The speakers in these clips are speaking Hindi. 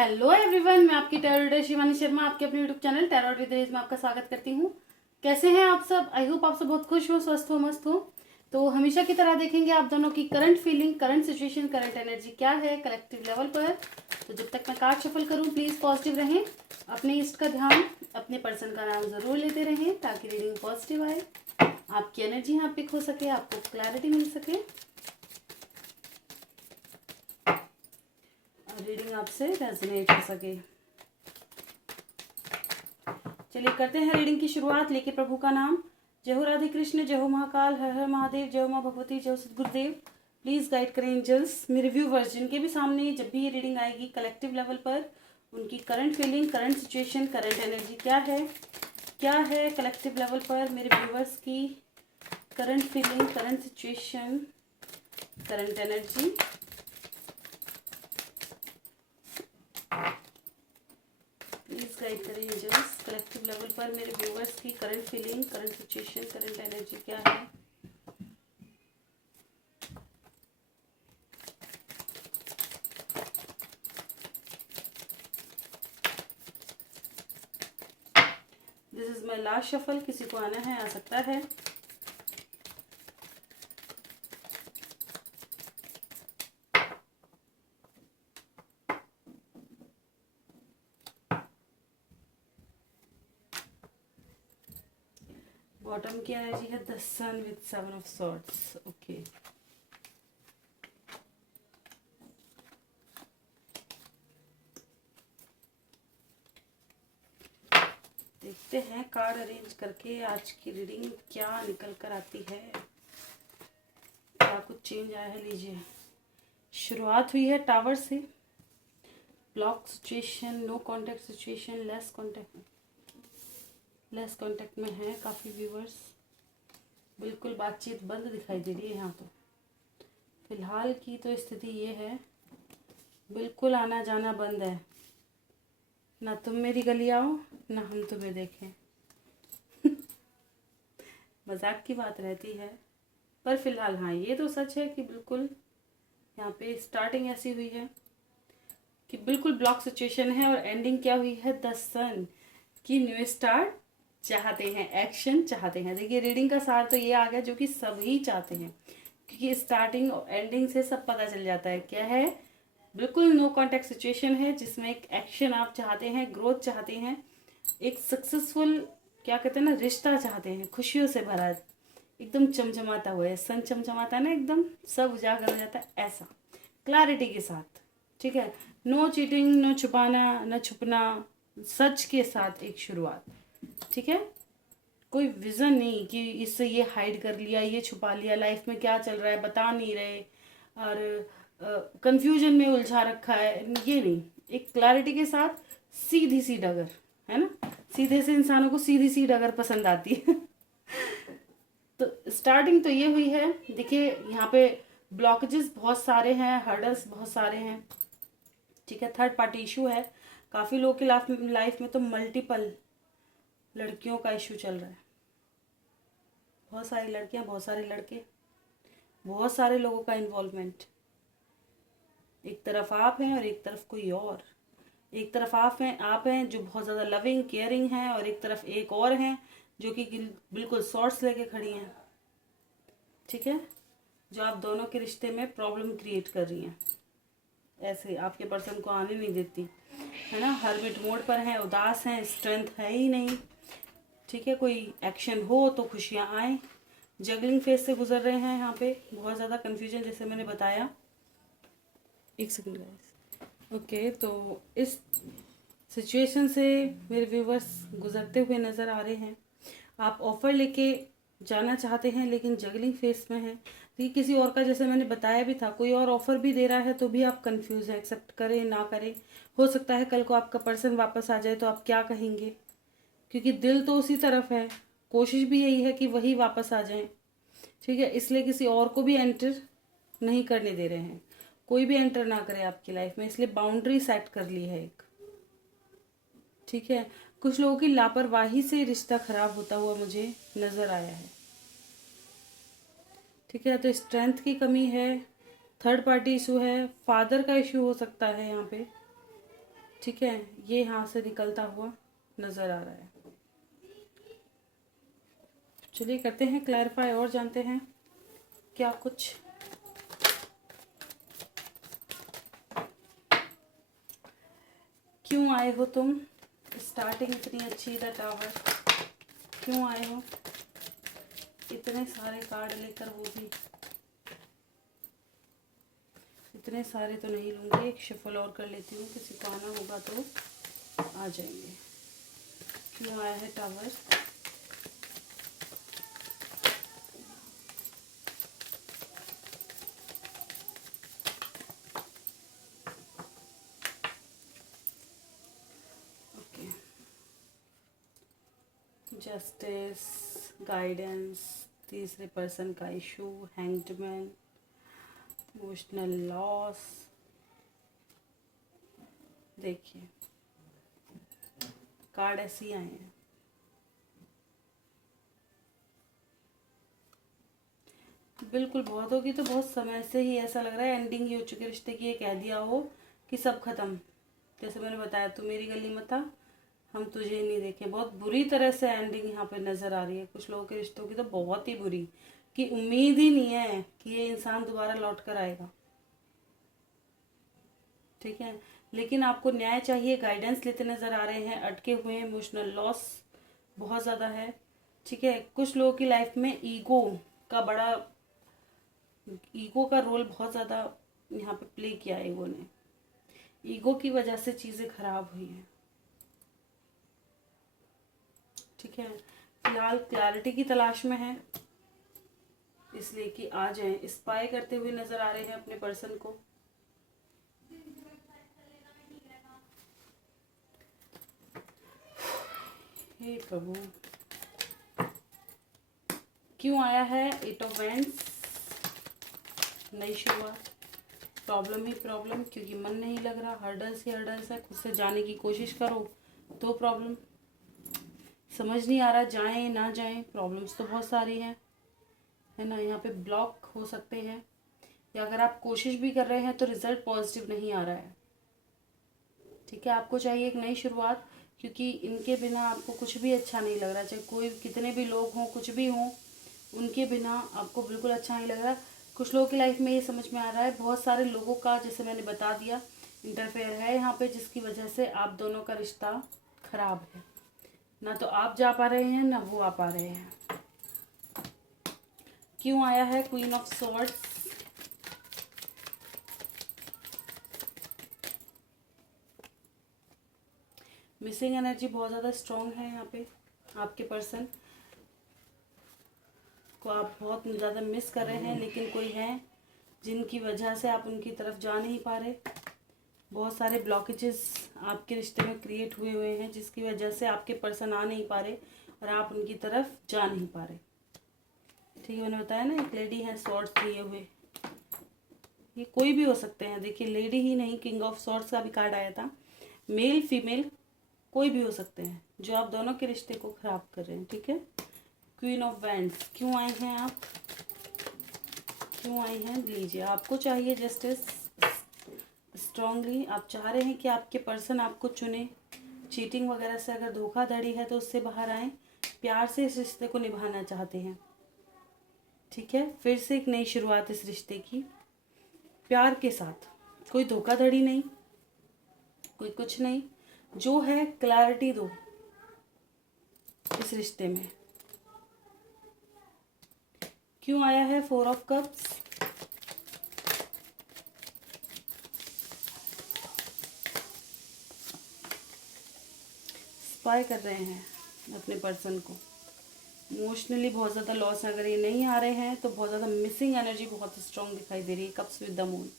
हेलो एवरीवन, मैं आपकी टैरो रीडर शिवानी शर्मा आपके अपने यूट्यूब चैनल टैरो विद रेज में आपका स्वागत करती हूँ। कैसे हैं आप सब? आई होप आप सब बहुत खुश हो, स्वस्थ हो, मस्त हो। तो हमेशा की तरह देखेंगे आप दोनों की current feeling, current situation, current energy क्या है कलेक्टिव लेवल पर। तो जब तक मैं कार्ड शफल करूँ प्लीज़ पॉजिटिव रहें, अपने इष्ट का ध्यान, अपने पर्सन का नाम ज़रूर लेते रहें ताकि रीडिंग पॉजिटिव आए, आपकी एनर्जी यहाँ पिक हो सके, आपको क्लैरिटी मिल सके, रीडिंग आपसे रेजोनेट हो सके। चलिए करते हैं रीडिंग की शुरुआत। लेके प्रभु का नाम। जय हो राधे कृष्ण, जय हो महाकाल, हर हर महादेव, जय हो माँ भगवती, जय हो सदगुरुदेव। प्लीज़ गाइड करें एंजल्स। मेरे व्यूवर्स जिनके भी सामने जब भी ये रीडिंग आएगी कलेक्टिव लेवल पर, उनकी current feeling, current situation, current energy क्या है कलेक्टिव लेवल पर मेरे व्यूवर्स की current feeling, current situation, current energy. Please guide करें एंजल्स कलेक्टिव लेवल पर मेरे व्यूवर्स की current feeling, current situation, current energy क्या है। This is my last shuffle. किसी को आना है आ सकता है। बॉटम की एनर्जी है the sun with 7 of swords. Okay, देखते हैं कार्ड अरेंज करके आज की रीडिंग क्या निकल कर आती है, क्या कुछ चेंज आया है। लीजिए, शुरुआत हुई है टावर से। Block situation, no contact situation, less contact में है काफ़ी व्यूवर्स। बिल्कुल बातचीत बंद दिखाई दे रही है यहाँ तो। फिलहाल की तो स्थिति ये है, बिल्कुल आना जाना बंद है। ना तुम मेरी गली आओ ना हम तुम्हें देखें। मजाक की बात रहती है, पर फिलहाल हाँ ये तो सच है कि बिल्कुल यहाँ पे स्टार्टिंग ऐसी हुई है कि बिल्कुल ब्लॉक सिचुएशन है, और एंडिंग क्या हुई है द सन की न्यू स्टार्ट चाहते हैं, एक्शन चाहते हैं। देखिए रीडिंग का सार तो ये आ गया जो कि सभी चाहते हैं, क्योंकि स्टार्टिंग और एंडिंग से सब पता चल जाता है क्या है। बिल्कुल नो कॉन्टेक्ट सिचुएशन है जिसमें एक एक्शन आप चाहते हैं, ग्रोथ चाहते हैं, एक सक्सेसफुल क्या कहते हैं ना रिश्ता चाहते हैं, खुशियों से भरा एकदम चमचमाता हुआ है। सन चमचमाता है ना, एकदम सब उजागर हो जाता है ऐसा, क्लैरिटी के साथ। ठीक है, नो चीटिंग, नो छुपाना, न छुपना, सच के साथ एक शुरुआत। ठीक है, कोई विजन नहीं कि इससे ये हाइड कर लिया, ये छुपा लिया, लाइफ में क्या चल रहा है बता नहीं रहे और कंफ्यूजन में उलझा रखा है, ये नहीं। एक क्लैरिटी के साथ सीधी सी डगर, है ना। सीधे से इंसानों को सीधी सी डगर पसंद आती है। तो स्टार्टिंग तो ये हुई है। देखिए यहाँ पे ब्लॉकेजेस बहुत सारे हैं, हर्डल्स बहुत सारे हैं। ठीक है, थर्ड पार्टी इशू है काफ़ी लोगों की लाइफ में। तो मल्टीपल लड़कियों का इशू चल रहा है, बहुत सारी लड़कियां, बहुत सारे लड़के, बहुत सारे लोगों का इन्वॉल्वमेंट। एक तरफ आप हैं और एक तरफ कोई और। एक तरफ आप हैं जो बहुत ज़्यादा लविंग केयरिंग हैं, और एक तरफ एक और हैं जो कि बिल्कुल शॉर्ट्स लेके खड़ी हैं। ठीक है, जो आप दोनों के रिश्ते में प्रॉब्लम क्रिएट कर रही हैं, ऐसे आपके पर्सन को आने नहीं देती, है ना। हर्मिट मोड पर हैं, उदास हैं, स्ट्रेंथ है ही नहीं। ठीक है, कोई एक्शन हो तो खुशियाँ आए। जगलिंग फेज से गुजर रहे हैं यहाँ पे, बहुत ज़्यादा कन्फ्यूजन जैसे मैंने बताया। एक सेकंड गाइस। ओके, तो इस सिचुएशन से मेरे व्यूवर्स गुजरते हुए नज़र आ रहे हैं। आप ऑफ़र लेके जाना चाहते हैं लेकिन जगलिंग फेस में हैं। तो ये किसी और का, जैसे मैंने बताया भी था, कोई और ऑफ़र भी दे रहा है तो भी आप कंफ्यूज हैं, एक्सेप्ट करें ना करें। हो सकता है कल को आपका पर्सन वापस आ जाए तो आप क्या कहेंगे, क्योंकि दिल तो उसी तरफ है, कोशिश भी यही है कि वही वापस आ जाएं। ठीक है, इसलिए किसी और को भी एंटर नहीं करने दे रहे हैं, कोई भी एंटर ना करे आपकी लाइफ में, इसलिए बाउंड्री सेट कर ली है एक। ठीक है, कुछ लोगों की लापरवाही से रिश्ता खराब होता हुआ मुझे नज़र आया है। ठीक है, तो स्ट्रेंथ की कमी है, थर्ड पार्टी इशू है, फादर का इशू हो सकता है यहाँ पे। ठीक है, ये यहाँ से निकलता हुआ नज़र आ रहा है। चलिए करते हैं क्लैरिफाई और जानते हैं क्या कुछ। क्यों आए हो तुम? स्टार्टिंग इतनी अच्छी द टावर, क्यों आए हो? इतने सारे कार्ड लेकर, वो भी इतने सारे तो नहीं लूँगी, एक शफल और कर लेती हूँ, किसी को आना होगा तो आ जाएंगे। क्यों आया है टावर? ओके, जस्टिस, गाइडेंस, तीसरे पर्सन का इशू, हैंग्ड, इमोशनल लॉस। देखिए कार्ड ऐसे ही आए हैं। बिल्कुल बहुत होगी, तो बहुत समय से ही ऐसा लग रहा है एंडिंग ही हो चुकी है रिश्ते की। ये कह दिया हो कि सब खत्म, जैसे मैंने बताया तू मेरी गली में था, हम तुझे नहीं देखे। बहुत बुरी तरह से एंडिंग यहाँ पे नज़र आ रही है कुछ लोगों के रिश्तों की, तो बहुत ही बुरी, कि उम्मीद ही नहीं है कि ये इंसान दोबारा लौट कर आएगा। ठीक है, लेकिन आपको न्याय चाहिए, गाइडेंस लेते नज़र आ रहे हैं, अटके हुए हैं, इमोशनल लॉस बहुत ज़्यादा है। ठीक है, कुछ लोगों की लाइफ में ईगो का रोल बहुत ज़्यादा यहाँ पे प्ले किया है। ईगो ने, ईगो की वजह से चीज़ें खराब हुई हैं। ठीक है, फिलहाल क्लैरिटी की तलाश में है, इसलिए कि आ जाए। स्पाई करते हुए नजर आ रहे हैं अपने पर्सन को। हे प्रभु, क्यों आया है एट ऑफ वैंड्स? नई शुरुआत, प्रॉब्लम ही प्रॉब्लम, क्योंकि मन नहीं लग रहा, हर्डल्स ही हर्डल्स है। खुद से जाने की कोशिश करो तो प्रॉब्लम, समझ नहीं आ रहा जाएं ना जाएं, प्रॉब्लम्स तो बहुत सारी हैं, है ना। यहाँ पे ब्लॉक हो सकते हैं, या अगर आप कोशिश भी कर रहे हैं तो रिजल्ट पॉजिटिव नहीं आ रहा है। ठीक है, आपको चाहिए एक नई शुरुआत, क्योंकि इनके बिना आपको कुछ भी अच्छा नहीं लग रहा। चाहे कोई कितने भी लोग हों, कुछ भी हों, उनके बिना आपको बिल्कुल अच्छा नहीं लग रहा। कुछ लोगों की लाइफ में ये समझ में आ रहा है, बहुत सारे लोगों का, जैसे मैंने बता दिया, इंटरफेयर है यहाँ पे, जिसकी वजह से आप दोनों का रिश्ता खराब है। ना तो आप जा पा रहे हैं, ना वो आ पा रहे हैं। क्यों आया है queen of swords? Missing energy बहुत ज़्यादा स्ट्रॉन्ग है यहाँ पे। आपके पर्सन को आप बहुत ज़्यादा मिस कर रहे हैं, लेकिन कोई है जिनकी वजह से आप उनकी तरफ जा नहीं पा रहे। बहुत सारे ब्लॉकेजेस आपके रिश्ते में क्रिएट हुए हैं, जिसकी वजह से आपके पर्सन आ नहीं पा रहे और आप उनकी तरफ जा नहीं पा रहे। ठीक है, मैंने बताया ना, एक लेडी है सॉर्ड्स लिए हुए, ये कोई भी हो सकते हैं। देखिए लेडी ही नहीं, किंग ऑफ सॉर्ड्स का भी कार्ड आया था। मेल फीमेल कोई भी हो सकते हैं जो आप दोनों के रिश्ते को खराब कर रहे हैं। ठीक है, क्वीन ऑफ वैंड्स, क्यों आए हैं आप? क्यों आई हैं? लीजिए, आपको चाहिए जस्टिस। स्ट्रांगली आप चाह रहे हैं कि आपके पर्सन आपको चुने। चीटिंग वगैरह से अगर धोखाधड़ी है तो उससे बाहर आए, प्यार से इस रिश्ते को निभाना चाहते हैं। ठीक है, फिर से एक नई शुरुआत इस रिश्ते की, प्यार के साथ, कोई धोखाधड़ी नहीं, कोई कुछ नहीं। जो है क्लैरिटी दो इस रिश्ते में। क्यों आया है फोर ऑफ कप्स? स्पाई कर रहे हैं अपने पर्सन को, इमोशनली बहुत ज़्यादा लॉस है। अगर ये नहीं आ रहे हैं तो बहुत ज़्यादा मिसिंग एनर्जी बहुत स्ट्रॉन्ग दिखाई दे रही है। Cups with the moon,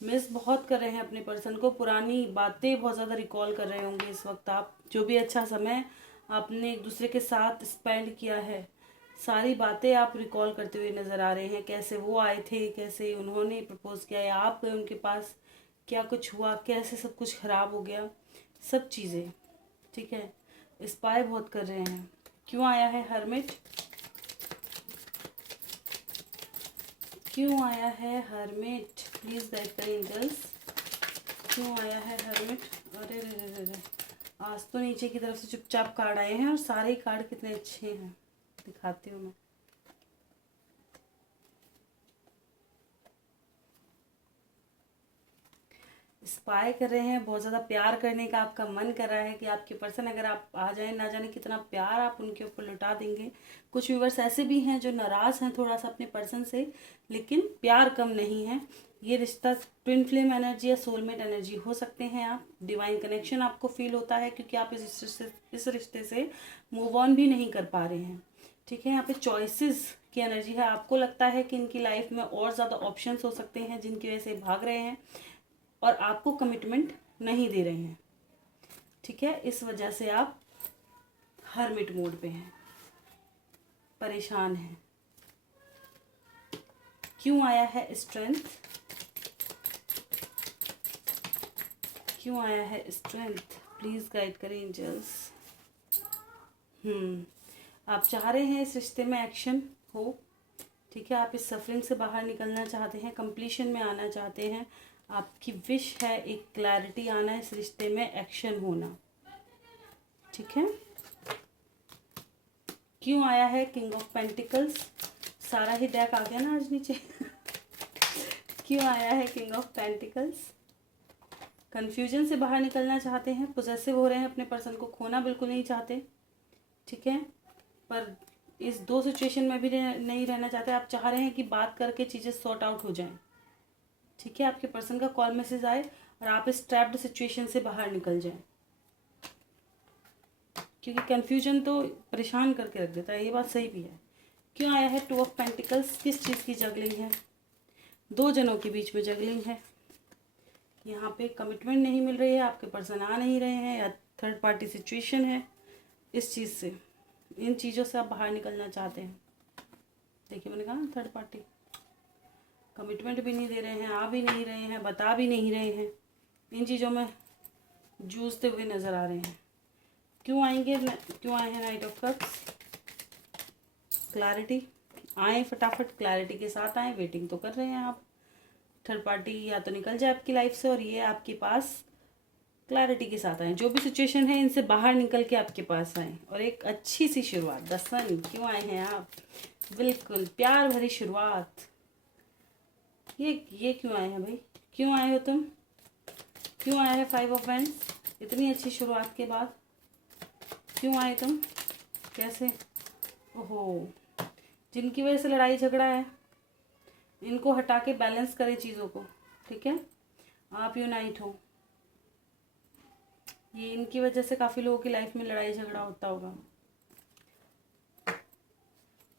miss बहुत कर रहे हैं अपने पर्सन को, पुरानी बातें बहुत ज़्यादा रिकॉल कर रहे होंगे इस वक्त आप। जो भी अच्छा समय आपने एक दूसरे के साथ स्पेंड किया है, सारी बातें आप रिकॉल करते हुए नज़र आ रहे हैं। कैसे वो आए थे, कैसे उन्होंने प्रपोज किया, या आप गए उनके पास, क्या कुछ हुआ, कैसे सब कुछ ख़राब हो गया, सब चीज़ें। ठीक है, स्पाई बहुत कर रहे हैं। क्यों आया है हर्मिट? क्यों आया है hermit? Please guide the angels. क्यों आया है हर्मिट? अरे रे रे रे रे, आज तो नीचे की तरफ से चुपचाप कार्ड आए हैं और सारे ही कार्ड कितने अच्छे हैं, दिखाती हूँ मैं। स्पाई कर रहे हैं, बहुत ज़्यादा प्यार करने का आपका मन कर रहा है कि आपके पर्सन अगर आप आ जाए, ना जाने कितना प्यार आप उनके ऊपर लुटा देंगे। कुछ व्यूवर्स ऐसे भी हैं जो नाराज़ हैं थोड़ा सा अपने पर्सन से, लेकिन प्यार कम नहीं है। ये रिश्ता ट्विन फ्लेम एनर्जी या सोलमेट एनर्जी हो सकते हैं आप। डिवाइन कनेक्शन आपको फील होता है क्योंकि आप इस रिश्ते से मूव ऑन भी नहीं कर पा रहे हैं। ठीक है, यहाँ पे चॉइसेस की एनर्जी है। आपको लगता है कि इनकी लाइफ में और ज़्यादा ऑप्शंस हो सकते हैं जिनकी वजह से भाग रहे हैं और आपको कमिटमेंट नहीं दे रहे हैं। ठीक है, इस वजह से आप हर्मिट मोड पे हैं, परेशान हैं। क्यों आया है स्ट्रेंथ? क्यों आया है स्ट्रेंथ? प्लीज गाइड करें एंजल्स। आप चाह रहे हैं इस रिश्ते में एक्शन हो। ठीक है, आप इस सफरिंग से बाहर निकलना चाहते हैं, कंप्लीशन में आना चाहते हैं। आपकी विश है एक क्लैरिटी आना, इस रिश्ते में एक्शन होना। ठीक है, क्यों आया है किंग ऑफ पेंटिकल्स? सारा ही डेक आ गया ना आज नीचे। क्यों आया है किंग ऑफ पेंटिकल्स? कंफ्यूजन से बाहर निकलना चाहते हैं, पोजेसिव हो रहे हैं, अपने पर्सन को खोना बिल्कुल नहीं चाहते। ठीक है, पर इस दो सिचुएशन में भी नहीं रहना चाहते। आप चाह रहे हैं कि बात करके चीज़ें सॉर्ट आउट हो जाएं। ठीक है, आपके पर्सन का कॉल मैसेज आए और आप इस ट्रैप्ड सिचुएशन से बाहर निकल जाएं, क्योंकि कन्फ्यूजन तो परेशान करके रख देता है। ये बात सही भी है। क्यों आया है टू ऑफ पेंटिकल्स? किस चीज़ की जगलिंग है? दो जनों के बीच में जगलिंग है। यहाँ पे कमिटमेंट नहीं मिल रही है, आपके पर्सन आ नहीं रहे हैं, या थर्ड पार्टी सिचुएशन है। इस चीज़ से, इन चीज़ों से आप बाहर निकलना चाहते हैं। देखिए, मैंने कहा थर्ड पार्टी कमिटमेंट भी नहीं दे रहे हैं, आ भी नहीं रहे हैं, बता भी नहीं रहे हैं। इन चीज़ों में जूझते हुए नज़र आ रहे हैं। क्यों आएंगे? क्यों आए हैं नाइट ऑफ कप्स? क्लैरिटी। आए फटाफट, क्लैरिटी के साथ आए। वेटिंग तो कर रहे हैं आप, थर्ड पार्टी या तो निकल जाए आपकी लाइफ से और ये आपके पास क्लैरिटी के साथ आए। जो भी सिचुएशन है इनसे बाहर निकल के आपके पास आए और एक अच्छी सी शुरुआत। द सन। क्यों आए हैं आप? बिल्कुल प्यार भरी शुरुआत। ये क्यों आए हैं भाई? क्यों आए हो तुम? क्यों आए हैं फाइव ऑफ वैंड्स? इतनी अच्छी शुरुआत के बाद क्यों आए तुम? कैसे? ओहो, जिनकी वजह से लड़ाई झगड़ा है, इनको हटा के बैलेंस करें चीज़ों को। ठीक है, आप यूनाइट हो। ये इनकी वजह से काफ़ी लोगों की लाइफ में लड़ाई झगड़ा होता होगा।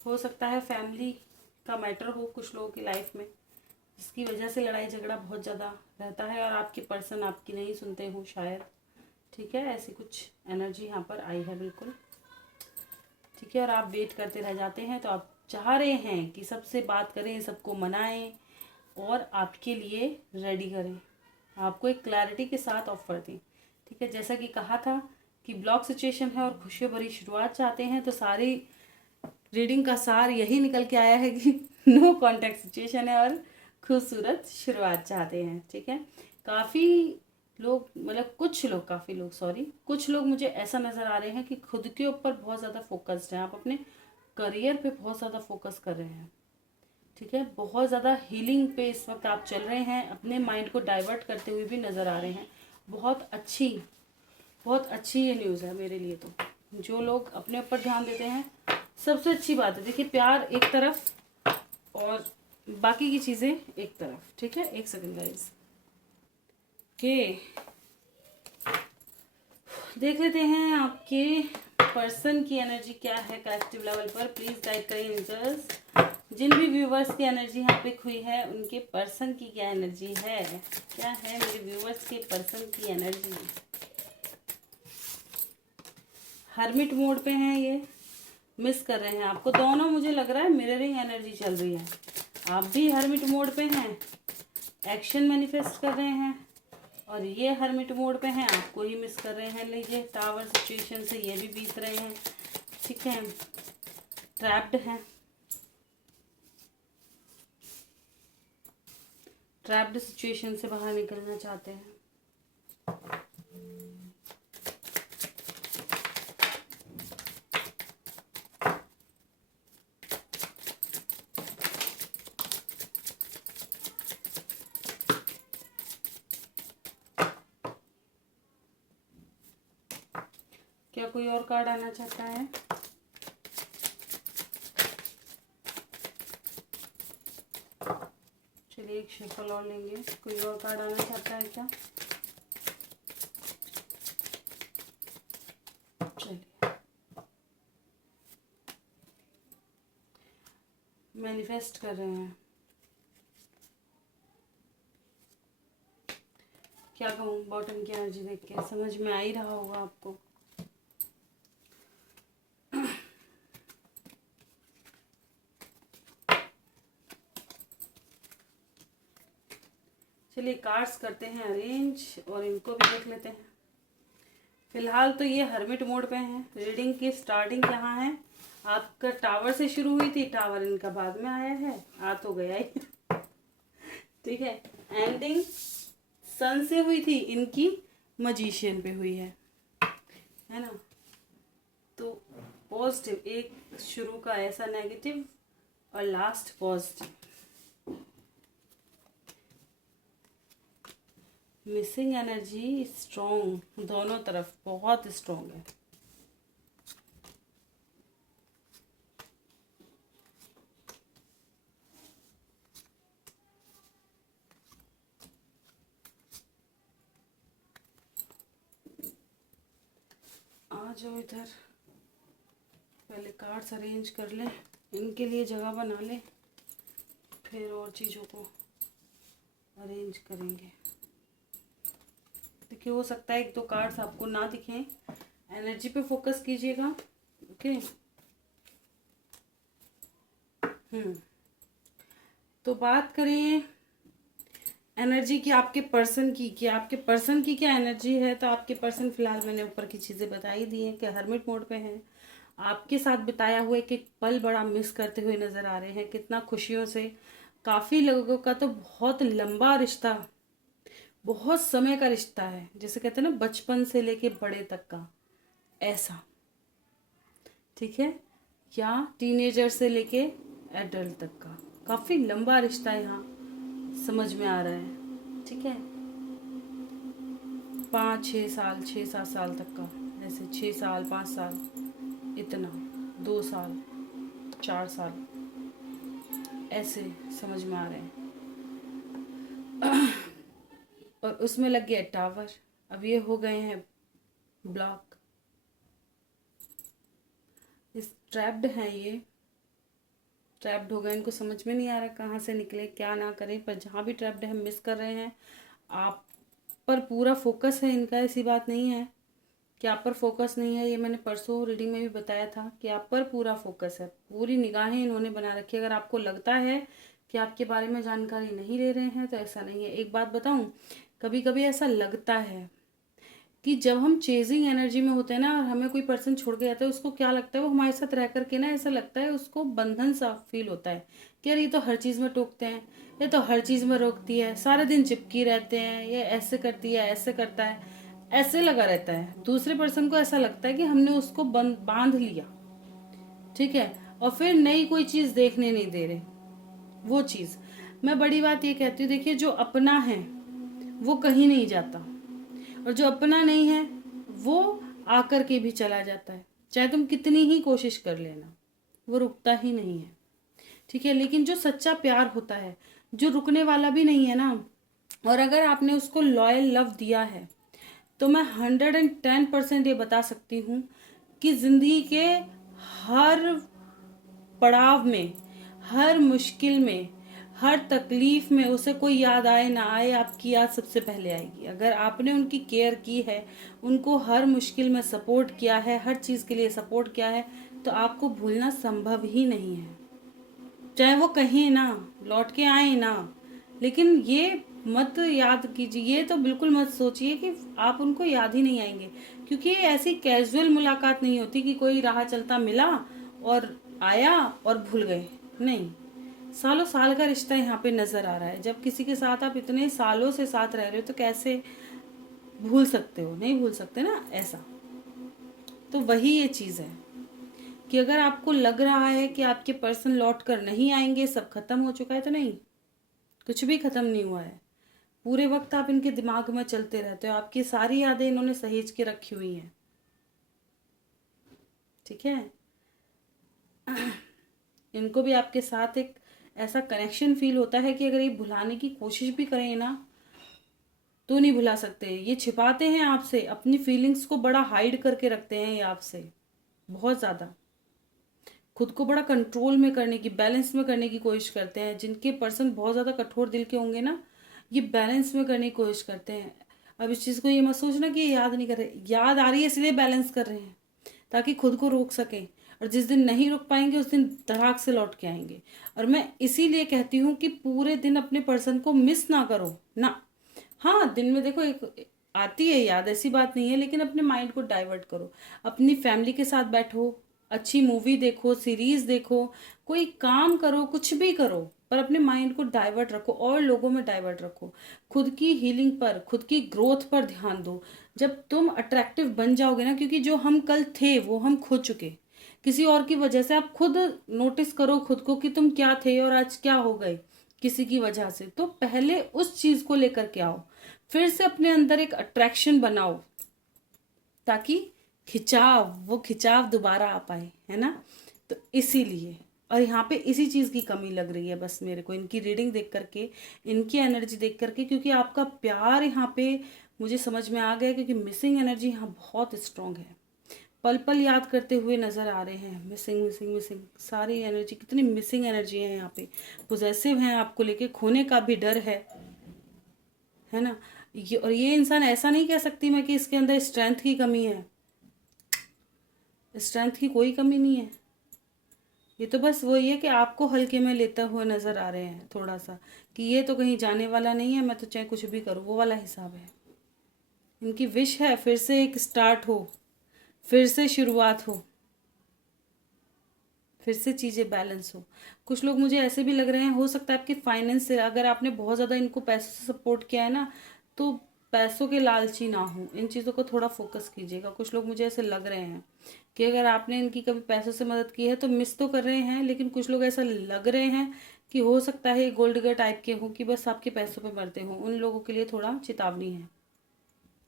हो सकता है फैमिली का मैटर हो कुछ लोगों की लाइफ में, जिसकी वजह से लड़ाई झगड़ा बहुत ज़्यादा रहता है और आपके पर्सन आपकी नहीं सुनते हो शायद। ठीक है, ऐसी कुछ एनर्जी यहाँ पर आई है बिल्कुल। ठीक है, और आप वेट करते रह जाते हैं। तो आप चाह रहे हैं कि सबसे बात करें, सबको मनाएं और आपके लिए रेडी करें, आपको एक क्लैरिटी के साथ ऑफर दें। ठीक है, जैसा कि कहा था कि ब्लॉक सिचुएशन है और खुशियों भरी शुरुआत चाहते हैं, तो सारी रीडिंग का सार यही निकल के आया है कि नो कॉन्टैक्ट सिचुएशन है और खूबसूरत शुरुआत चाहते हैं। ठीक है, काफ़ी लोग, मतलब कुछ लोग मुझे ऐसा नज़र आ रहे हैं कि खुद के ऊपर बहुत ज़्यादा फोकस्ड हैं। आप अपने करियर पे बहुत ज़्यादा फोकस कर रहे हैं। ठीक है, बहुत ज़्यादा हीलिंग पे इस वक्त आप चल रहे हैं, अपने माइंड को डाइवर्ट करते हुए भी नज़र आ रहे हैं। बहुत अच्छी ये न्यूज़ है मेरे लिए। तो जो लोग अपने ऊपर ध्यान देते हैं, सबसे अच्छी बात है। देखिए, प्यार एक तरफ और बाकी की चीज़ें एक तरफ। ठीक है, एक सेकंड गाइस। के देख लेते हैं आपके पर्सन की एनर्जी क्या है कलेक्टिव लेवल पर। प्लीज गाइड करें एंजल्स। जिन भी व्यूवर्स की एनर्जी यहाँ पे हुई है, उनके पर्सन की क्या एनर्जी है? क्या है मेरे व्यूवर्स के पर्सन की एनर्जी? हर्मिट मोड पे हैं, ये मिस कर रहे हैं आपको। दोनों मुझे लग रहा है मिररिंग एनर्जी चल रही है। आप भी हर्मिट मोड पे हैं, एक्शन मैनिफेस्ट कर रहे हैं, और ये हर्मिट मोड पे हैं, आपको ही मिस कर रहे हैं। लीजिए, टावर सिचुएशन से ये भी बीत रहे हैं। ठीक है, ट्रैप्ड हैं, ट्रैप्ड सिचुएशन से बाहर निकलना चाहते हैं। या कोई और कार्ड आना चाहता है? चलिए एक शफल और लेंगे। कोई और कार्ड आना चाहता है क्या? चलिए, मैनिफेस्ट कर रहे हैं। क्या कहूँ, बॉटम की एनर्जी देख के समझ में आ ही रहा होगा आपको। चलिए कार्ड्स करते हैं अरेंज और इनको भी देख लेते हैं। फिलहाल तो ये हर्मिट मोड पे हैं। रीडिंग की स्टार्टिंग यहाँ है, आपका टावर से शुरू हुई थी, टावर इनका बाद में आया है, आ तो गया ही ठीक है। एंडिंग सन से हुई थी, इनकी मजिशियन पे हुई है ना। तो पॉजिटिव एक शुरू का ऐसा नेगेटिव और last positive. Missing energy strong, दोनों तरफ बहुत स्ट्रॉन्ग है। आ जाओ इधर, पहले कार्ड्स अरेंज कर लें, इनके लिए जगह बना लें, फिर और चीज़ों को अरेंज करेंगे। देखिए हो सकता है एक दो कार्ड्स आपको ना दिखें, एनर्जी पे फोकस कीजिएगा। ओके तो बात करें एनर्जी की, आपके पर्सन की, कि आपके पर्सन की क्या एनर्जी है। तो आपके पर्सन फिलहाल मैंने ऊपर की चीज़ें बताई दी हैं कि हर्मिट मोड पे हैं। आपके साथ बिताया हुआ एक एक पल बड़ा मिस करते हुए नज़र आ रहे हैं, कितना खुशियों से। काफ़ी लोगों का तो बहुत लंबा रिश्ता, बहुत समय का रिश्ता है, जैसे कहते हैं ना बचपन से लेके बड़े तक का, ऐसा ठीक है, या टीनेजर से लेके एडल्ट तक का काफ़ी लंबा रिश्ता यहाँ समझ में आ रहा है। ठीक है, 5-6 साल 6-7 साल तक का, जैसे 6 साल 5 साल, इतना 2 साल 4 साल, ऐसे समझ में आ रहे हैं। और उसमें लग गया टावर, अब ये हो गए हैं ब्लॉक, इस ट्रैप्ड हैं, ये ट्रैप्ड हो गए, इनको समझ में नहीं आ रहा कहाँ से निकले क्या ना करें। पर जहाँ भी ट्रैप्ड है हम मिस कर रहे हैं। आप पर पूरा फोकस है इनका, ऐसी बात नहीं है कि आप पर फोकस नहीं है। ये मैंने परसों रीडिंग में भी बताया था कि आप पर पूरा फोकस है, पूरी निगाहें इन्होंने बना रखी है। अगर आपको लगता है कि आपके बारे में जानकारी नहीं ले रहे हैं तो ऐसा नहीं है। एक बात बताऊं, कभी कभी ऐसा लगता है कि जब हम चेजिंग एनर्जी में होते हैं ना और हमें कोई पर्सन छोड़ के जाता है, उसको क्या लगता है, वो हमारे साथ रह करके ना ऐसा लगता है उसको बंधन सा फील होता है कि यार ये तो हर चीज़ में टोकते हैं, ये तो हर चीज़ में रोकती है, सारे दिन चिपकी रहते हैं, ये ऐसे करती है ऐसे करता है, ऐसे लगा रहता है। दूसरे पर्सन को ऐसा लगता है कि हमने उसको बांध लिया, ठीक है, और फिर नई कोई चीज़ देखने नहीं दे रहे। वो चीज़ मैं बड़ी बात ये कहती हूँ, देखिए जो अपना है वो कहीं नहीं जाता, और जो अपना नहीं है वो आकर के भी चला जाता है, चाहे तुम कितनी ही कोशिश कर लेना, वो रुकता ही नहीं है। ठीक है, लेकिन जो सच्चा प्यार होता है, जो रुकने वाला भी नहीं है ना, और अगर आपने उसको लॉयल लव दिया है तो मैं 110% ये बता सकती हूँ कि जिंदगी के हर पड़ाव में, हर मुश्किल में, हर तकलीफ में उसे कोई याद आए ना आए, आपकी याद सबसे पहले आएगी। अगर आपने उनकी केयर की है, उनको हर मुश्किल में सपोर्ट किया है, हर चीज़ के लिए सपोर्ट किया है, तो आपको भूलना संभव ही नहीं है। चाहे वो कहीं ना, लौट के आए ना, लेकिन ये मत याद कीजिए, ये तो बिल्कुल मत सोचिए कि आप उनको याद ही नहीं आएंगे, क्योंकि ये ऐसी कैजुअल मुलाकात नहीं होती कि कोई राह चलता मिला और आया और भूल गए। नहीं, सालों साल का रिश्ता यहाँ पे नजर आ रहा है। जब किसी के साथ आप इतने सालों से साथ रह रहे हो तो कैसे भूल सकते हो, नहीं भूल सकते ना ऐसा। तो वही ये चीज़ है कि अगर आपको लग रहा है कि आपके पर्सन लौट कर नहीं आएंगे, सब खत्म हो चुका है, तो नहीं, कुछ भी खत्म नहीं हुआ है। पूरे वक्त आप इनके दिमाग में चलते रहते हो, आपकी सारी यादें इन्होंने सहेज के रखी हुई हैं। ठीक है। इनको भी आपके साथ एक ऐसा कनेक्शन फील होता है कि अगर ये भुलाने की कोशिश भी करें ना तो नहीं भुला सकते। ये छिपाते हैं आपसे, अपनी फीलिंग्स को बड़ा हाइड करके रखते हैं ये आपसे, बहुत ज़्यादा खुद को बड़ा कंट्रोल में करने की, बैलेंस में करने की कोशिश करते हैं। जिनके पर्सन बहुत ज़्यादा कठोर दिल के होंगे ना, ये बैलेंस में करने की कोशिश करते हैं। अब इस चीज़ को ये मत सोचना कि ये याद नहीं कर रहे, याद आ रही है इसलिए बैलेंस कर रहे हैं, ताकि खुद को रोक सकें। और जिस दिन नहीं रोक पाएंगे उस दिन धड़ाक से लौट के आएंगे। और मैं इसीलिए कहती हूँ कि पूरे दिन अपने पर्सन को मिस ना करो ना। हाँ, दिन में देखो एक आती है याद, ऐसी बात नहीं है, लेकिन अपने माइंड को डाइवर्ट करो। अपनी फैमिली के साथ बैठो, अच्छी मूवी देखो, सीरीज देखो, कोई काम करो, कुछ भी करो, पर अपने माइंड को डाइवर्ट रखो और लोगों में डाइवर्ट रखो। खुद की हीलिंग पर, खुद की ग्रोथ पर ध्यान दो। जब तुम अट्रैक्टिव बन जाओगे ना, क्योंकि जो हम कल थे वो हम खो चुके, किसी और की वजह से। आप खुद नोटिस करो खुद को कि तुम क्या थे और आज क्या हो गए किसी की वजह से। तो पहले उस चीज को लेकर के आओ, फिर से अपने अंदर एक अट्रैक्शन बनाओ, ताकि वो खिंचाव दोबारा आ पाए, है ना। तो इसीलिए, और यहाँ पे इसी चीज की कमी लग रही है बस मेरे को, इनकी रीडिंग देख करके, इनकी एनर्जी देख करके, क्योंकि आपका प्यार यहाँ पे मुझे समझ में आ गया, क्योंकि मिसिंग एनर्जी यहाँ बहुत स्ट्रांग है। पल पल याद करते हुए नजर आ रहे हैं, मिसिंग मिसिंग मिसिंग, सारी एनर्जी, कितनी मिसिंग एनर्जी है यहाँ पे। पोजेसिव हैं आपको लेके, खोने का भी डर है ना। और ये इंसान, ऐसा नहीं कह सकती मैं कि इसके अंदर स्ट्रेंथ की कमी है, स्ट्रेंथ की कोई कमी नहीं है। ये तो बस वही है कि आपको हल्के में लेते हुए नजर आ रहे हैं थोड़ा सा, कि ये तो कहीं जाने वाला नहीं है, मैं तो चाहे कुछ भी करूँ, वो वाला हिसाब है। इनकी विश है फिर से एक स्टार्ट हो, फिर से शुरुआत हो, फिर से चीज़ें बैलेंस हो। कुछ लोग मुझे ऐसे भी लग रहे हैं, हो सकता है आपके फाइनेंस से, अगर आपने बहुत ज़्यादा इनको पैसों से सपोर्ट किया है ना, तो पैसों के लालची ना हो, इन चीज़ों को थोड़ा फोकस कीजिएगा। कुछ लोग मुझे ऐसे लग रहे हैं कि अगर आपने इनकी कभी पैसों से मदद की है तो मिस तो कर रहे हैं, लेकिन कुछ लोग ऐसा लग रहे हैं कि हो सकता है गोल्ड डिगर टाइप के हो, कि बस आपके पैसों पे मरते हो। उन लोगों के लिए थोड़ा चेतावनी है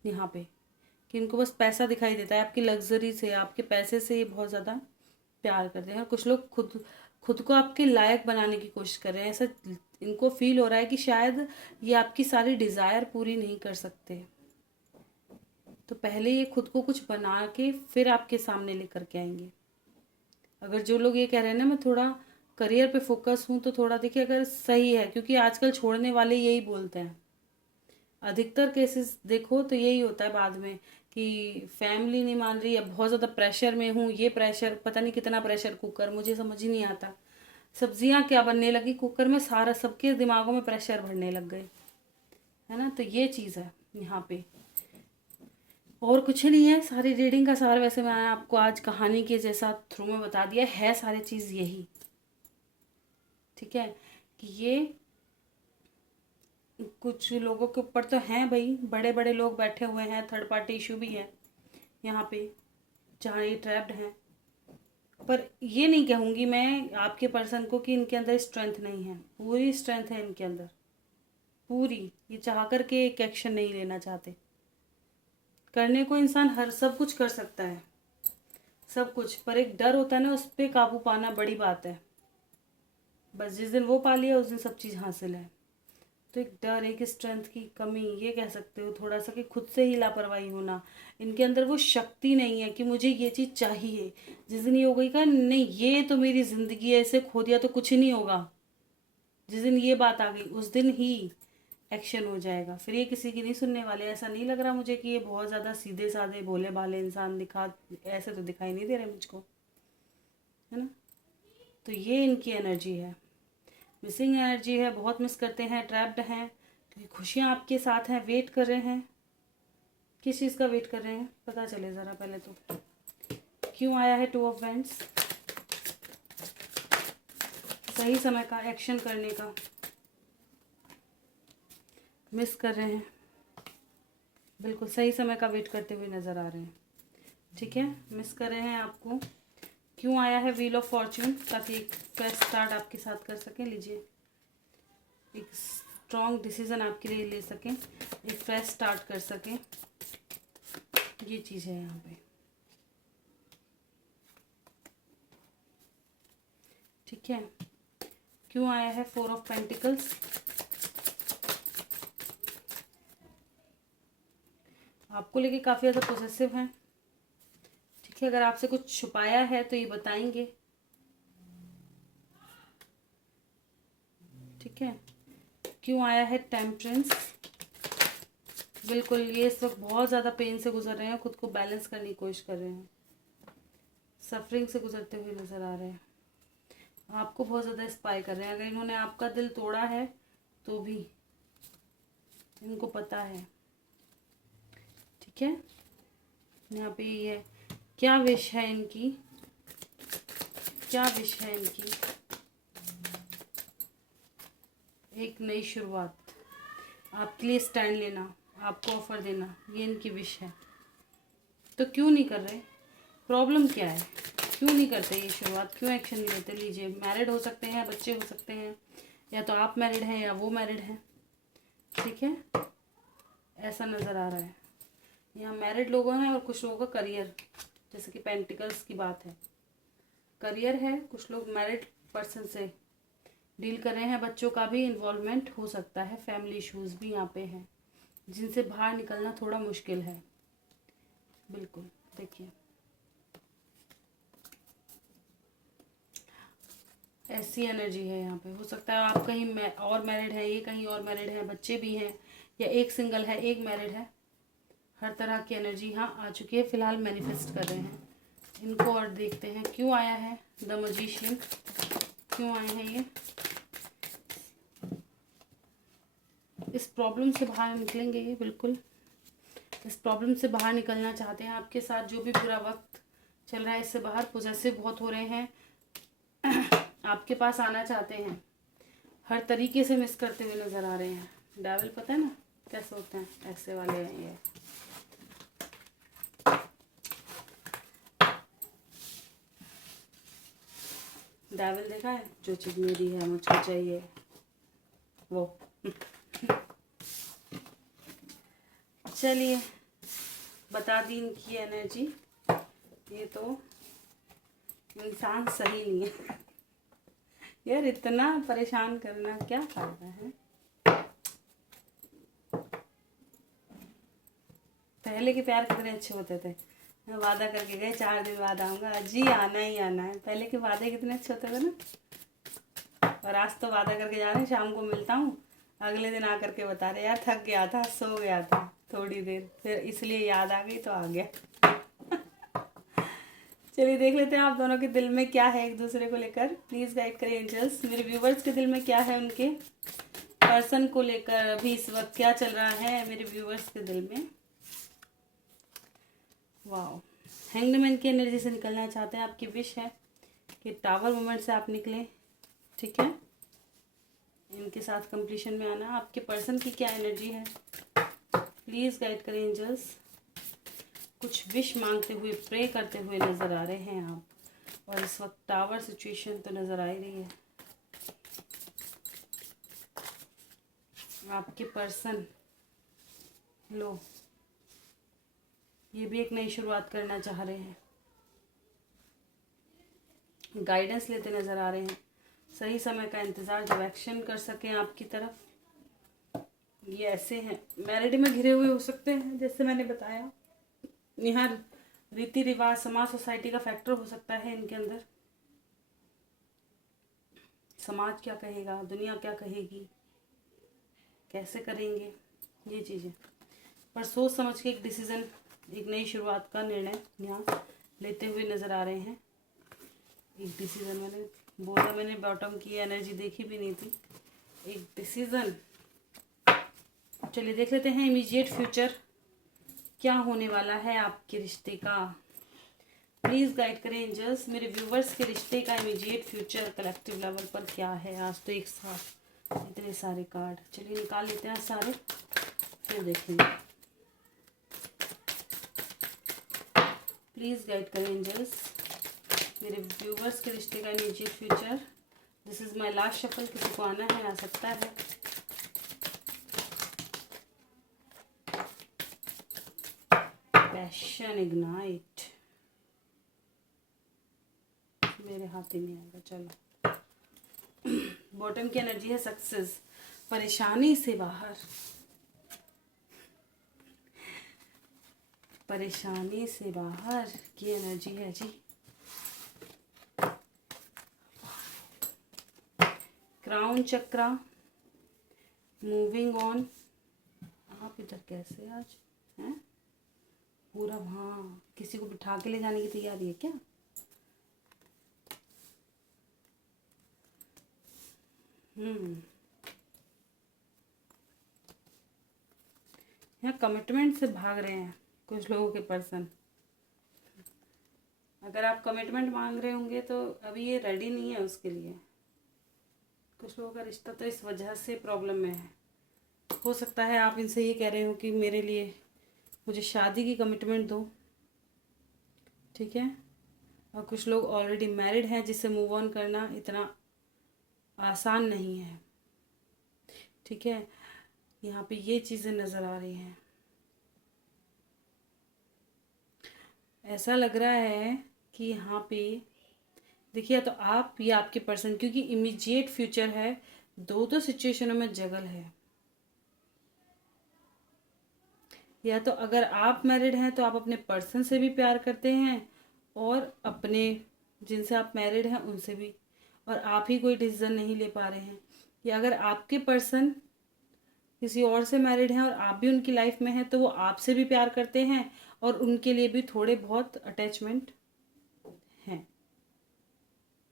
यहाँ पे, कि इनको बस पैसा दिखाई देता है, आपकी लग्जरी से, आपके पैसे से ये बहुत ज़्यादा प्यार करते हैं। और कुछ लोग खुद खुद को आपके लायक बनाने की कोशिश कर रहे हैं। ऐसा इनको फील हो रहा है कि शायद ये आपकी सारी डिज़ायर पूरी नहीं कर सकते, तो पहले ये खुद को कुछ बना के फिर आपके सामने लेकर के आएंगे। अगर जो लोग ये कह रहे हैं ना मैं थोड़ा करियर पे फोकस हूँ, तो थोड़ा देखिए अगर सही है, क्योंकि आजकल छोड़ने वाले यही बोलते हैं। अधिकतर केसेस देखो तो यही होता है बाद में, कि फैमिली नहीं मान रही, या बहुत ज़्यादा प्रेशर में हूँ, ये प्रेशर, पता नहीं कितना प्रेशर कुकर, मुझे समझ ही नहीं आता। सब्जियां क्या बनने लगी कुकर में, सारा सबके दिमागों में प्रेशर भरने लग गए, है ना। तो ये चीज़ है यहाँ पे, और कुछ नहीं है। सारी रीडिंग का सार वैसे मैंने आपको आज कहानी के जैसा थ्रू में बता दिया है, सारी चीज़ यही, ठीक है। कि ये कुछ लोगों के ऊपर तो हैं भाई, बड़े बड़े लोग बैठे हुए हैं, थर्ड पार्टी इशू भी है यहाँ पे, जहाँ ये ट्रैप्ड हैं। पर ये नहीं कहूँगी मैं आपके पर्सन को कि इनके अंदर स्ट्रेंथ नहीं है, पूरी स्ट्रेंथ है इनके अंदर, पूरी। ये चाह करके एक एक्शन नहीं लेना चाहते। करने को इंसान हर सब कुछ कर सकता है, सब कुछ, पर एक डर होता है ना, उस पर काबू पाना बड़ी बात है। बस जिस दिन वो पा लिया उस दिन सब चीज़ हासिल है। तो एक डर, एक स्ट्रेंथ की कमी, ये कह सकते हो थोड़ा सा, कि खुद से ही लापरवाही होना। इनके अंदर वो शक्ति नहीं है कि मुझे ये चीज़ चाहिए। जिस दिन ये हो गई का नहीं, ये तो मेरी ज़िंदगी है, इसे खो दिया तो कुछ नहीं होगा, जिस दिन ये बात आ गई उस दिन ही एक्शन हो जाएगा। फिर ये किसी की नहीं सुनने वाले। ऐसा नहीं लग रहा मुझे कि ये बहुत ज़्यादा सीधे साधे भोले भाले इंसान ऐसे तो दिखाई नहीं दे रहे मुझको, है ना। तो ये इनकी एनर्जी है, मिसिंग एनर्जी है, बहुत मिस करते हैं, ट्रैप्ड हैं, क्योंकि खुशियाँ आपके साथ हैं, वेट कर रहे हैं। किस चीज़ का वेट कर रहे हैं पता चले ज़रा पहले तो। क्यों आया है 2 ऑफ वैंड्स, सही समय का एक्शन करने का, मिस कर रहे हैं, बिल्कुल सही समय का वेट करते हुए नज़र आ रहे हैं, ठीक है। मिस कर रहे हैं आपको। क्यों आया है व्हील ऑफ फॉर्च्यून, ताकि एक फ्रेश स्टार्ट आपके साथ कर सकें। लीजिए, एक स्ट्रॉन्ग डिसीजन आपके लिए ले सकें, एक फ्रेश स्टार्ट कर सकें, ये चीज़ है यहाँ पे। ठीक है। क्यों आया है 4 ऑफ पेंटिकल्स? आपको लेके काफ़ी ज़्यादा पोसेसिव हैं। ठीक है, अगर आपसे कुछ छुपाया है तो ये बताएंगे। ठीक है। क्यों आया है टेम्परेंस? बिल्कुल, ये इस वक्त बहुत ज़्यादा पेन से गुजर रहे हैं, खुद को बैलेंस करने की कोशिश कर रहे हैं, सफरिंग से गुजरते हुए नज़र आ रहे हैं, आपको बहुत ज़्यादा स्पाई कर रहे हैं। अगर इन्होंने आपका दिल तोड़ा है तो भी इनको पता है। ठीक है, यहाँ पे ये क्या विश है इनकी, क्या विश है इनकी? एक नई शुरुआत, आपके लिए स्टैंड लेना, आपको ऑफर देना, ये इनकी विश है। तो क्यों नहीं कर रहे? प्रॉब्लम क्या है? क्यों नहीं करते ये शुरुआत? क्यों एक्शन नहीं लेते? लीजिए, मैरिड हो सकते हैं, बच्चे हो सकते हैं, या तो आप मैरिड हैं या वो मैरिड हैं। ठीक है, ऐसा नज़र आ रहा है। यहाँ मैरिड लोगों हैं और कुछ लोगों का करियर, जैसे कि पेंटिकल्स की बात है, करियर है। कुछ लोग मैरिड पर्सन से डील कर रहे हैं, बच्चों का भी इन्वॉल्वमेंट हो सकता है, फैमिली इश्यूज भी यहाँ पे हैं जिनसे बाहर निकलना थोड़ा मुश्किल है। बिल्कुल, देखिए ऐसी एनर्जी है यहाँ पे। हो सकता है आप कहीं और मैरिड है, ये कहीं और मैरिड है, बच्चे भी हैं, या एक सिंगल है, एक मैरिड है। हर तरह की एनर्जी यहाँ आ चुकी है, फिलहाल मैनिफेस्ट कर रहे हैं इनको। और देखते हैं क्यों आया है द मैजिशियन, क्यों आए हैं ये? इस प्रॉब्लम से बाहर निकलेंगे ये, बिल्कुल इस प्रॉब्लम से बाहर निकलना चाहते हैं। आपके साथ जो भी बुरा वक्त चल रहा है इससे बाहर, पॉजेसिव बहुत हो रहे हैं, आपके पास आना चाहते हैं, हर तरीके से मिस करते हुए नज़र आ रहे हैं। डेविल पता है ना कैसे होते हैं, ऐसे वाले हैं ये। डेविल देखा है, जो चीज़ मेरी है मुझको चाहिए वो। चलिए, बता दी इनकी एनर्जी। ये तो इंसान सही नहीं है यार, इतना परेशान करना क्या फायदा है। पहले के प्यार कितने अच्छे होते थे, मैं वादा करके गए 4 दिन बाद आऊँगा, जी आना ही आना है। पहले के वादे कितने अच्छे होते थे ना। और आज तो वादा करके जा रहे हैं, शाम को मिलता हूँ, अगले दिन आकर के बता रहे यार थक गया था, सो गया था थोड़ी देर, फिर इसलिए याद आ गई तो आ गया। चलिए देख लेते हैं आप दोनों के दिल में क्या है एक दूसरे को लेकर। प्लीज़ गाइड करें एंजल्स, मेरे व्यूवर्स के दिल में क्या है, उनके पर्सन को लेकर अभी इस वक्त क्या चल रहा है मेरे व्यूवर्स के दिल में। वाह, हैंग्ड मैन की एनर्जी से निकलना चाहते हैं। आपकी विश है कि टावर मोमेंट से आप निकलें। ठीक है, इनके साथ कंप्लीशन में आना। आपके पर्सन की क्या एनर्जी है, प्लीज़ गाइड करें एंजल्स। कुछ विश मांगते हुए, प्रे करते हुए नज़र आ रहे हैं आप, और इस वक्त टावर सिचुएशन तो नज़र आ ही रही है। आपके पर्सन लो, ये भी एक नई शुरुआत करना चाह रहे हैं, गाइडेंस लेते नज़र आ रहे हैं। सही समय का इंतज़ार, जब एक्शन कर सकें आपकी तरफ। ये ऐसे हैं, मैरिड में घिरे हुए हो सकते हैं, जैसे मैंने बताया। यहाँ रीति रिवाज, समाज, सोसाइटी का फैक्टर हो सकता है इनके अंदर। समाज क्या कहेगा, दुनिया क्या कहेगी, कैसे करेंगे ये चीज़ें, पर सोच समझ के एक डिसीज़न, एक नई शुरुआत का निर्णय यहाँ लेते हुए नज़र आ रहे हैं। एक डिसीज़न, मैंने बोला, मैंने बॉटम की एनर्जी देखी भी नहीं थी, एक डिसीज़न। चलिए देख लेते हैं इमीडिएट फ्यूचर क्या होने वाला है आपके रिश्ते का। प्लीज़ गाइड करें एंजल्स, मेरे व्यूवर्स के रिश्ते का इमीडिएट फ्यूचर कलेक्टिव लेवल पर क्या है। आज तो एक साथ इतने सारे कार्ड, चलिए निकाल लेते हैं सारे, फिर देखेंगे। प्लीज़ गाइड करें एंजल्स, मेरे व्यूवर्स के रिश्ते का immediate future. This is my last shuffle, किसी को आना है आ सकता है। पैशन इग्नाइट, मेरे हाथ ही नहीं आएगा, चलो बॉटम की एनर्जी है सक्सेस, परेशानी से बाहर, परेशानी से बाहर की एनर्जी है जी। Crown chakra, moving on. आप इधर कैसे आज हैं पूरा? हाँ, किसी को बिठा के ले जाने की तैयारी है क्या? यहाँ कमिटमेंट से भाग रहे हैं कुछ लोगों के पर्सन। अगर आप कमिटमेंट मांग रहे होंगे तो अभी ये रेडी नहीं है उसके लिए। कुछ लोगों का रिश्ता तो इस वजह से प्रॉब्लम में है। हो सकता है आप इनसे ये कह रहे हो कि मेरे लिए मुझे शादी की कमिटमेंट दो, ठीक है। और कुछ लोग ऑलरेडी मैरिड हैं जिससे मूव ऑन करना इतना आसान नहीं है, ठीक है। यहाँ पे ये चीज़ें नज़र आ रही हैं। ऐसा लग रहा है कि यहाँ पे देखिए, तो आप या आपके पर्सन, क्योंकि इमीडिएट फ्यूचर है, दो सिचुएशनों में जगल है। या तो अगर आप मैरिड हैं तो आप अपने पर्सन से भी प्यार करते हैं और अपने जिनसे आप मैरिड हैं उनसे भी, और आप ही कोई डिसीजन नहीं ले पा रहे हैं। या अगर आपके पर्सन किसी और से मैरिड हैं और आप भी उनकी लाइफ में हैं तो वो आपसे भी प्यार करते हैं और उनके लिए भी थोड़े बहुत अटैचमेंट हैं।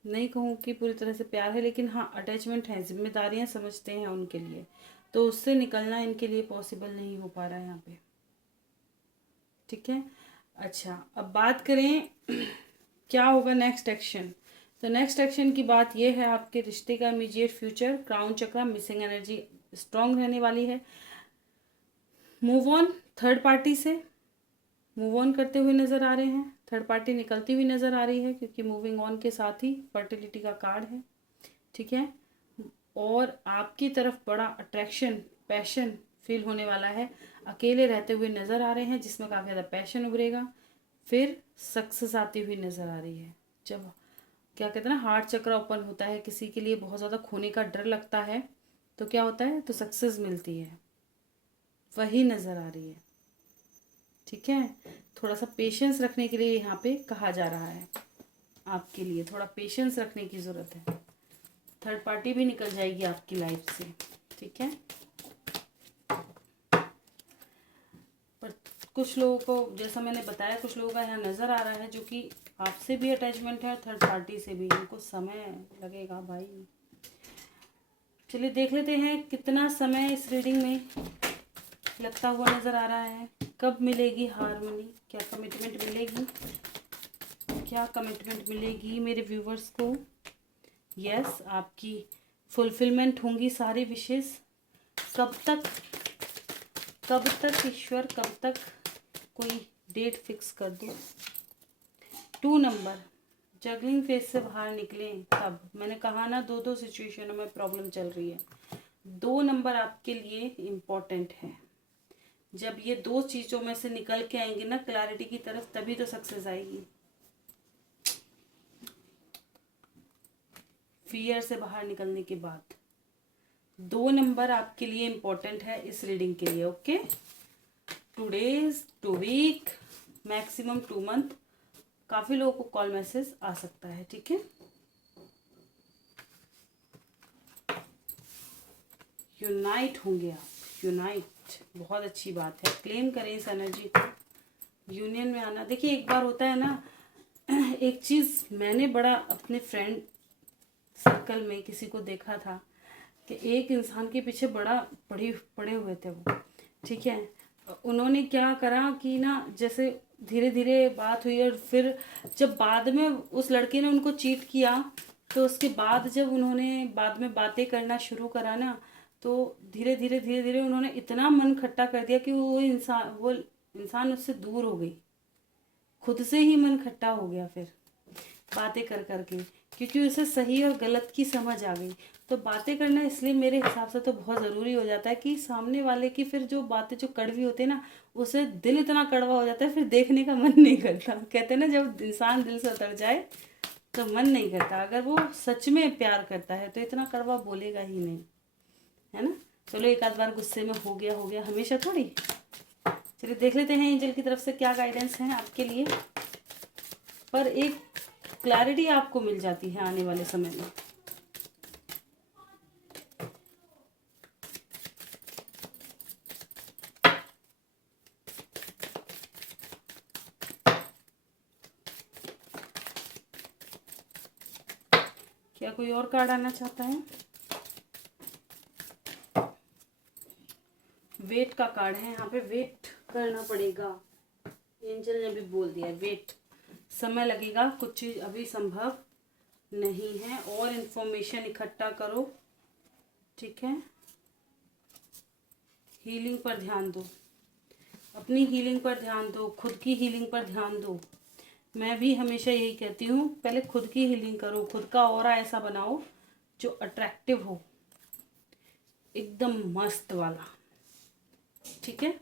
नहीं कहूँ कि पूरी तरह से प्यार है, लेकिन हाँ अटैचमेंट है, जिम्मेदारियां समझते हैं उनके लिए, तो उससे निकलना इनके लिए पॉसिबल नहीं हो पा रहा है यहाँ पे, ठीक है। अच्छा, अब बात करें क्या होगा नेक्स्ट एक्शन। तो नेक्स्ट एक्शन की बात यह है, आपके रिश्ते का इमीडिएट फ्यूचर, क्राउन चक्रा, मिसिंग एनर्जी स्ट्रांग रहने वाली है। मूव ऑन थर्ड पार्टी से मूव ऑन करते हुए नज़र आ रहे हैं, थर्ड पार्टी निकलती हुई नज़र आ रही है, क्योंकि मूविंग ऑन के साथ ही फर्टिलिटी का कार्ड है, ठीक है। और आपकी तरफ बड़ा अट्रैक्शन, पैशन फील होने वाला है। अकेले रहते हुए नज़र आ रहे हैं जिसमें काफ़ी ज़्यादा पैशन उभरेगा। फिर सक्सेस आती हुई नज़र आ रही है। जब क्या कहते हैं ना, हार्ट चक्र ओपन होता है, किसी के लिए बहुत ज़्यादा खोने का डर लगता है तो क्या होता है, तो सक्सेस मिलती है, वही नज़र आ रही है, ठीक है। थोड़ा सा पेशेंस रखने के लिए यहाँ पे कहा जा रहा है, आपके लिए थोड़ा पेशेंस रखने की ज़रूरत है। थर्ड पार्टी भी निकल जाएगी आपकी लाइफ से, ठीक है। पर कुछ लोगों को, जैसा मैंने बताया, कुछ लोगों का यहाँ नज़र आ रहा है जो कि आपसे भी अटैचमेंट है और थर्ड पार्टी से भी। इनको समय लगेगा भाई। चलिए देख लेते हैं कितना समय इस रीडिंग में लगता हुआ नज़र आ रहा है। कब मिलेगी हारमोनी, क्या कमिटमेंट मिलेगी, क्या कमिटमेंट मिलेगी मेरे व्यूवर्स को। यस, आपकी फुलफिलमेंट होंगी सारी विशेष। कब तक ईश्वर, कब तक, कोई डेट फिक्स कर दो। 2 नंबर, जगलिंग फेज से बाहर निकलें तब। मैंने कहा ना, दो सिचुएशनों में प्रॉब्लम चल रही है। 2 नंबर आपके लिए इम्पोर्टेंट है। जब ये 2 चीज़ों में से निकल के आएंगे ना क्लैरिटी की तरफ, तभी तो सक्सेस आएगी। फियर से बाहर निकलने के बाद 2 नंबर आपके लिए इम्पोर्टेंट है इस रीडिंग के लिए, okay. 2 days, 2 week, maximum 2 month. काफ़ी लोगों को कॉल मैसेज आ सकता है, ठीक है। यूनाइट होंगे आप, यूनाइट, बहुत अच्छी बात है। क्लेम करें इस एनर्जी को, यूनियन में आना। देखिए एक बार होता है ना, एक चीज़ मैंने बड़ा अपने फ्रेंड सर्कल में किसी को देखा था कि एक इंसान के पीछे पड़े हुए थे वो, ठीक है। उन्होंने क्या करा कि ना, जैसे धीरे धीरे बात हुई और फिर जब बाद में उस लड़के ने उनको चीट किया, तो उसके बाद जब उन्होंने बाद में बातें करना शुरू करा ना, तो धीरे धीरे उन्होंने इतना मन खट्टा कर दिया कि वो इंसान उससे दूर हो गई। खुद से ही मन खट्टा हो गया फिर बातें कर करके, क्योंकि उसे सही और गलत की समझ आ गई। तो बातें करना इसलिए मेरे हिसाब से तो बहुत ज़रूरी हो जाता है कि सामने वाले की फिर जो बातें जो कड़वी होती है ना, उसे दिल इतना कड़वा हो जाता है फिर देखने का मन नहीं करता। कहते हैं ना, जब इंसान दिल से उतर जाए तो मन नहीं करता। अगर वो सच में प्यार करता है तो इतना कड़वा बोलेगा ही नहीं, है ना। चलो एक आध बार गुस्से में हो गया, हमेशा थोड़ी। चलिए देख लेते हैं एंजल की तरफ से क्या गाइडेंस है आपके लिए। पर एक क्लैरिटी आपको मिल जाती है आने वाले समय में। क्या कोई और कार्ड आना चाहता है? वेट का कार्ड है यहाँ पे। वेट करना पड़ेगा, एंजल ने भी बोल दिया वेट, समय लगेगा, कुछ चीज अभी संभव नहीं है। और इन्फॉर्मेशन इकट्ठा करो, ठीक है। हीलिंग पर ध्यान दो, अपनी हीलिंग पर ध्यान दो, खुद की हीलिंग पर ध्यान दो। मैं भी हमेशा यही कहती हूँ, पहले खुद की हीलिंग करो, खुद का ऑरा ऐसा बनाओ जो अट्रैक्टिव हो, एकदम मस्त वाला, ठीक है।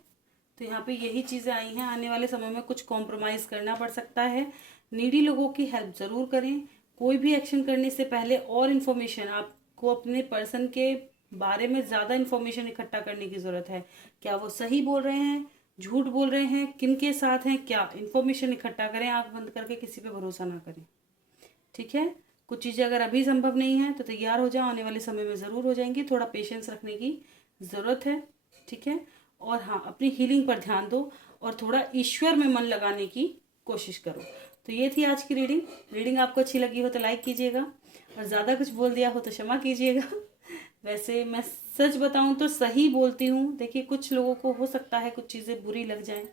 तो यहाँ पे यही चीज़ें आई हैं। आने वाले समय में कुछ कॉम्प्रोमाइज़ करना पड़ सकता है। नीडी लोगों की हेल्प ज़रूर करें। कोई भी एक्शन करने से पहले और इन्फॉर्मेशन, आपको अपने पर्सन के बारे में ज़्यादा इन्फॉर्मेशन इकट्ठा करने की ज़रूरत है। क्या वो सही बोल रहे हैं, झूठ बोल रहे हैं, किन के साथ हैं, क्या इन्फॉर्मेशन इकट्ठा करें। आंख बंद करके किसी पे भरोसा ना करें, ठीक है। कुछ चीज़ें अगर अभी संभव नहीं है तो तैयार हो जाओ, आने वाले समय में ज़रूर हो जाएंगी। थोड़ा पेशेंस रखने की ज़रूरत है, ठीक है। और हाँ, अपनी हीलिंग पर ध्यान दो और थोड़ा ईश्वर में मन लगाने की कोशिश करो। तो ये थी आज की रीडिंग आपको अच्छी लगी हो तो लाइक कीजिएगा, और ज़्यादा कुछ बोल दिया हो तो क्षमा कीजिएगा। वैसे मैं सच बताऊं तो सही बोलती हूँ। देखिए कुछ लोगों को हो सकता है कुछ चीज़ें बुरी लग जाएं,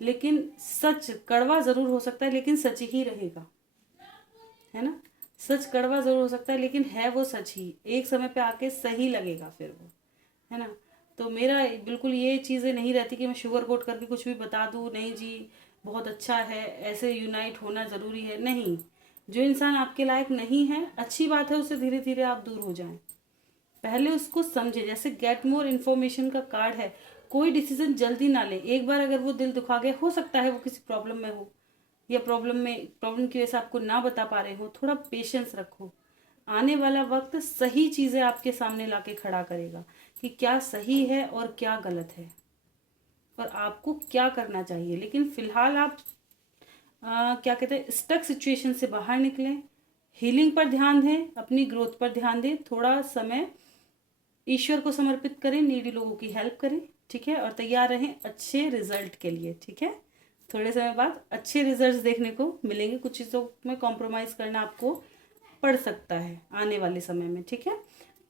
लेकिन सच कड़वा ज़रूर हो सकता है लेकिन सच ही रहेगा, है ना। सच कड़वा ज़रूर हो सकता है लेकिन है वो सच ही, एक समय पे आके सही लगेगा फिर वो, है ना। तो मेरा बिल्कुल ये चीज़ें नहीं रहती कि मैं शुगर कोट करके कुछ भी बता दूँ, नहीं जी बहुत अच्छा है, ऐसे यूनाइट होना ज़रूरी है, नहीं। जो इंसान आपके लायक नहीं है, अच्छी बात है, उससे धीरे धीरे आप दूर हो जाएं। पहले उसको समझे। जैसे गेट मोर इन्फॉर्मेशन का कार्ड है, कोई डिसीजन जल्दी ना ले। एक बार अगर वो दिल दुखा गया, हो सकता है वो किसी प्रॉब्लम में हो, या प्रॉब्लम की वजह से आपको ना बता पा रहे हो, थोड़ा पेशेंस रखो। आने वाला वक्त सही चीज़ें आपके सामने लाके खड़ा करेगा कि क्या सही है और क्या गलत है, और आपको क्या करना चाहिए। लेकिन फिलहाल आप क्या कहते हैं, स्टक सिचुएशन से बाहर निकलें, हीलिंग पर ध्यान दें, अपनी ग्रोथ पर ध्यान दें, थोड़ा समय ईश्वर को समर्पित करें, नीडी लोगों की हेल्प करें, ठीक है। और तैयार रहें अच्छे रिजल्ट के लिए, ठीक है। थोड़े समय बाद अच्छे रिजल्ट्स देखने को मिलेंगे। कुछ चीज़ों में कॉम्प्रोमाइज़ करना आपको पड़ सकता है आने वाले समय में, ठीक है।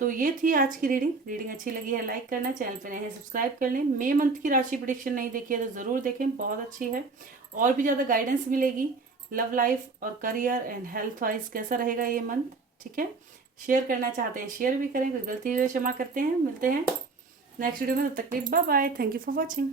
तो ये थी आज की रीडिंग अच्छी लगी है लाइक करना, चैनल पे नए हैं सब्सक्राइब कर लें। मई मंथ की राशि प्रेडिक्शन नहीं देखी है तो ज़रूर देखें, बहुत अच्छी है। और भी ज़्यादा गाइडेंस मिलेगी लव लाइफ और करियर एंड हेल्थ वाइज कैसा रहेगा ये मंथ, ठीक है। शेयर करना चाहते हैं शेयर भी करें, कोई गलती हुई क्षमा करते हैं। मिलते हैं नेक्स्ट वीडियो में, तब तक के लिए bye bye, thank you for watching.